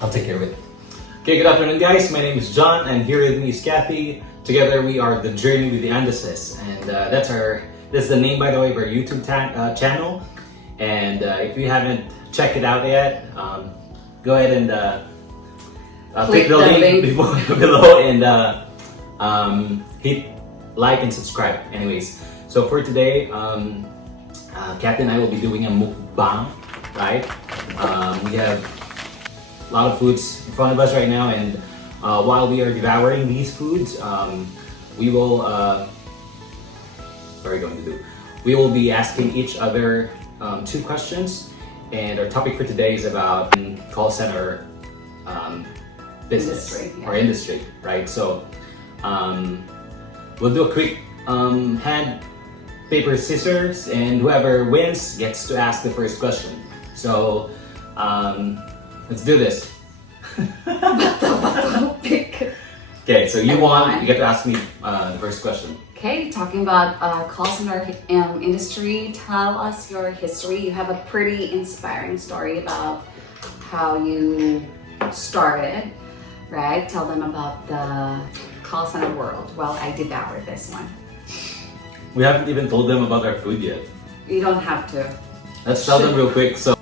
I'll take care of it. Okay, good afternoon guys. My name is John and here with me is Kathy. Together we are The Journey with the Andeses, and that's the name, by the way, of our YouTube channel. And if you haven't checked it out yet, go ahead and click the link below and hit like and subscribe. Anyways, so for today, Kathy and I will be doing a mukbang, right? We have a lot of foods in front of us right now, and while we are devouring these foods, we will what are we going to do? We will be asking each other 2 questions, and our topic for today is about call center business industry, right? So we'll do a quick hand, paper, scissors, and whoever wins gets to ask the first question. So let's do this. Okay, so you won. You get to ask me the first question. Okay, talking about call center industry, tell us your history. You have a pretty inspiring story about how you started, right? Tell them about the call center world. Well, I devoured this one. We haven't even told them about our food yet. You don't have to. Let's tell them real quick. So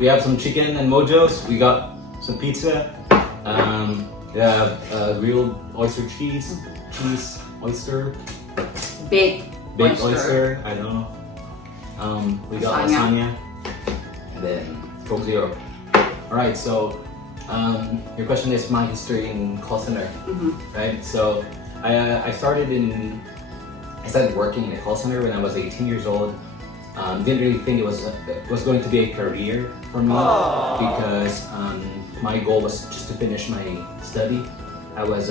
we have some chicken and mojos. We got some pizza. We have grilled oyster cheese, oyster, baked oyster. I don't know. We got lasagna, and then Coke Zero. All right. So your question is my history in call center, right? So I started working in a call center when I was 18 years old. Didn't really think it was going to be a career for me because my goal was just to finish my study. I was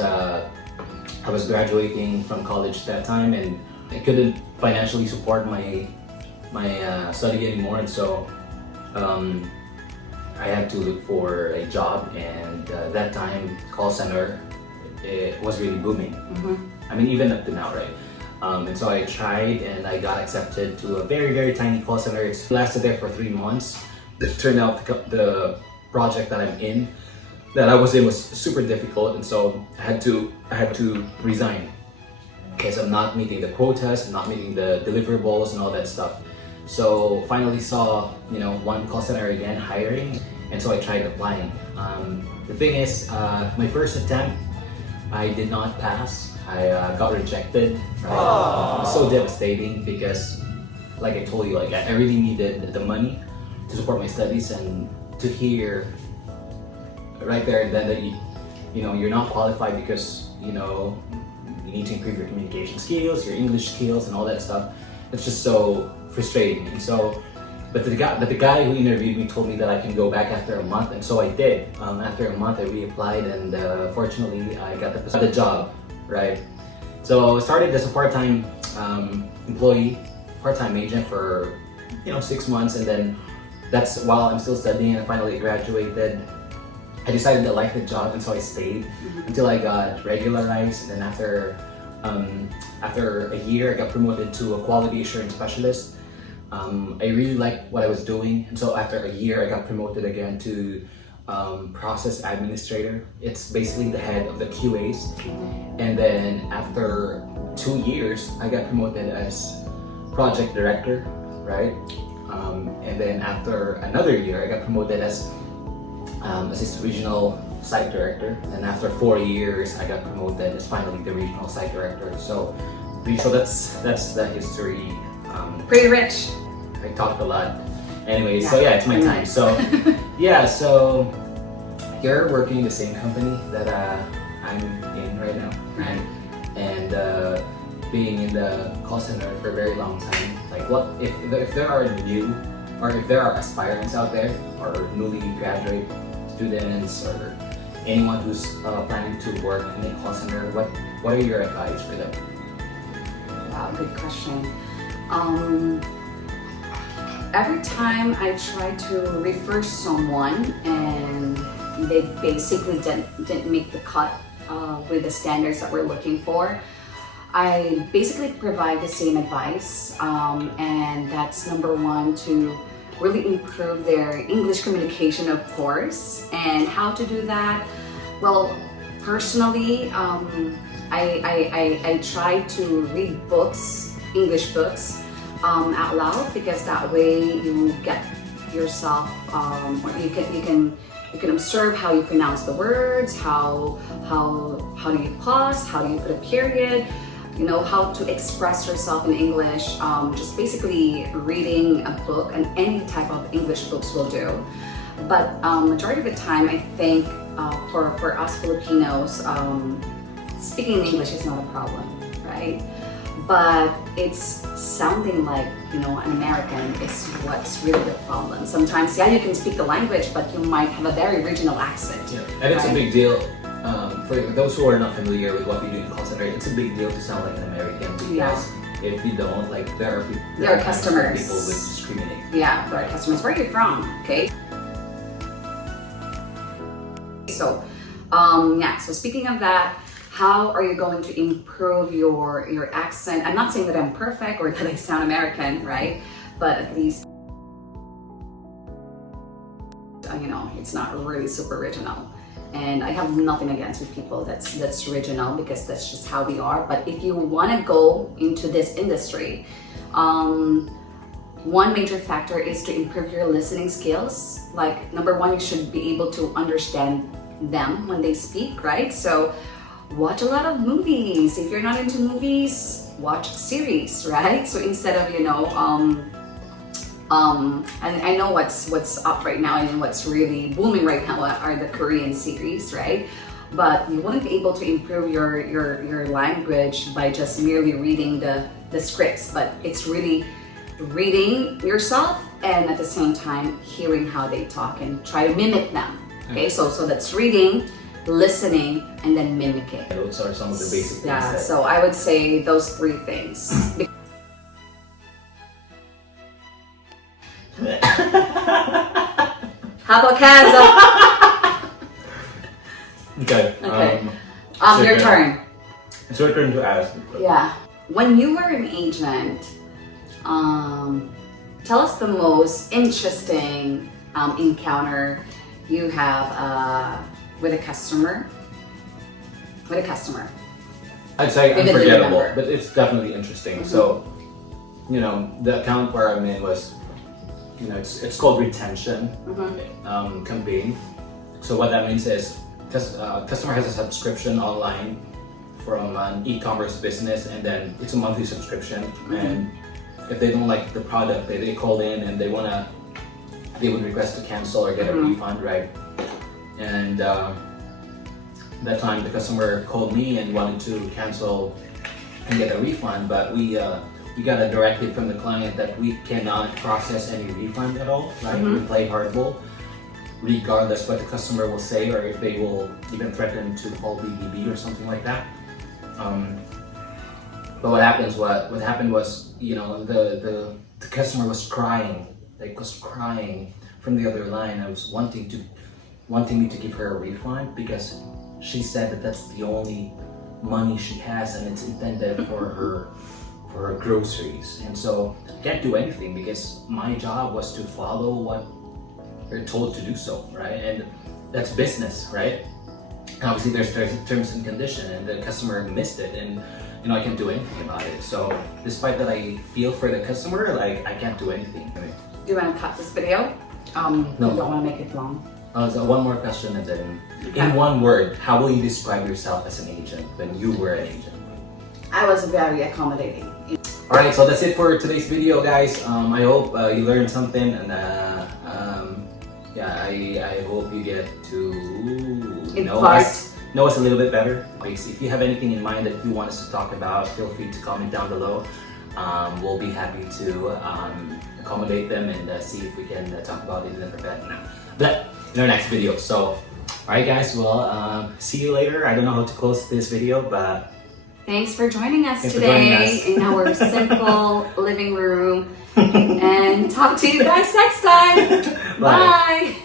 graduating from college that time, and I couldn't financially support my study anymore, and so I had to look for a job. And that time, call center, it was really booming. I mean, even up to now, right? And so I tried, and I got accepted to a very, very tiny call center. It lasted there for 3 months. It turned out the project that I was in was super difficult, and so I had to resign because I'm not meeting the quotas, I'm not meeting the deliverables and all that stuff. So finally saw one call center again hiring, and so I tried applying. The thing is, my first attempt, I did not pass. I got rejected. Right? It was so devastating because, like I told you, I really needed the money to support my studies, and to hear right there and then that you're not qualified because you need to improve your communication skills, your English skills, and all that stuff. It's just so frustrating. And so, but the guy who interviewed me told me that I can go back after a month, and so I did. After a month, I reapplied, and fortunately, I got the job. Right, so I started as a part-time employee, part-time agent for 6 months, and then that's while I'm still studying, and I finally graduated. I decided to like the job, and so I stayed until I got regularized, and then after a year, I got promoted to a quality assurance specialist. I really liked what I was doing, and so after a year, I got promoted again to process administrator. It's basically the head of the QAs. And then after 2 years, I got promoted as project director, right? And then after another year, I got promoted as assistant regional site director. And after 4 years, I got promoted as finally the regional site director. So that's the history. Pretty rich. I talked a lot. Anyway, so yeah, it's my time. So yeah, so you're working in the same company that I'm in right now, right? And being in the call center for a very long time. Like, what if there are if there are aspirants out there, or newly graduate students, or anyone who's planning to work in a call center, what are your advice for them? Wow, good question. Every time I try to refer someone and they basically didn't make the cut, with the standards that we're looking for. I basically provide the same advice, and that's number one, to really improve their English communication, of course. And how to do that? Well, personally, I try to read books, English books, out loud, because that way you get yourself, or you can observe how you pronounce the words, how do you pause, how do you put a period, you know, how to express yourself in English. Just basically reading a book, and any type of English books will do. But majority of the time, I think for us Filipinos, speaking English is not a problem, right? But it's sounding like, you know, an American is what's really the problem. Sometimes, yeah, you can speak the language, but you might have a very regional accent. Yeah. And it's a big deal. For those who are not familiar with what we do in call center, it's a big deal to sound like an American, because if you don't, like, there are customers. People will discriminate. Yeah, there are customers. Where are you from? Okay. So, yeah. So speaking of that, how are you going to improve your accent? I'm not saying that I'm perfect or that I sound American, right? But at least, you know, it's not really super original. And I have nothing against with people that's original, because that's just how we are. But if you want to go into this industry, one major factor is to improve your listening skills. Like, number one, you should be able to understand them when they speak, right? So watch a lot of movies. If you're not into movies, watch series, right? So instead of, you know, and I know what's up right now and what's really booming right now are the Korean series, right? But you wouldn't be able to improve your language by just merely reading the scripts, but it's really reading yourself and at the same time hearing how they talk and try to mimic them. Okay, so that's reading, listening, and then mimicking. Those are some of the basic things. Yeah, so I would say those three things. How about Kaz? Okay. Your turn. It's your turn to ask. Yeah. When you were an agent, tell us the most interesting encounter you have with a customer. I'd say Vividly unforgettable, remember. but it's definitely interesting. So, you know, the account where I'm in was, you know, it's called retention campaign. So what that means is, customer has a subscription online from an e-commerce business, and then it's a monthly subscription. And if they don't like the product, they call in and they would request to cancel or get a refund, right? And that time the customer called me and wanted to cancel and get a refund, but we got a directive from the client that we cannot process any refund at all, right? We play hardball, regardless what the customer will say, or if they will even threaten to call BBB or something like that. But what happened was, you know, the customer was crying, from the other line. I was wanting me to give her a refund, because she said that that's the only money she has, and it's intended for her groceries. And so I can't do anything, because my job was to follow what we're told to do so, right? And that's business, right? Obviously there's terms and conditions, and the customer missed it, and you know, I can't do anything about it. So despite that I feel for the customer, like, I can't do anything. Do you want to cut this video? No. You don't want to make it long. So one more question, and then in one word, how will you describe yourself as an agent when you were an agent? I was very accommodating. Alright, so that's it for today's video, guys. I hope you learned something, and yeah, I hope you get to know us a little bit better. If you have anything in mind that you want us to talk about, feel free to comment down below. We'll be happy to accommodate them and see if we can talk about it in our next video. So, alright guys, well, see you later. I don't know how to close this video, but thanks for joining us today in our simple living room. And talk to you guys next time. Bye.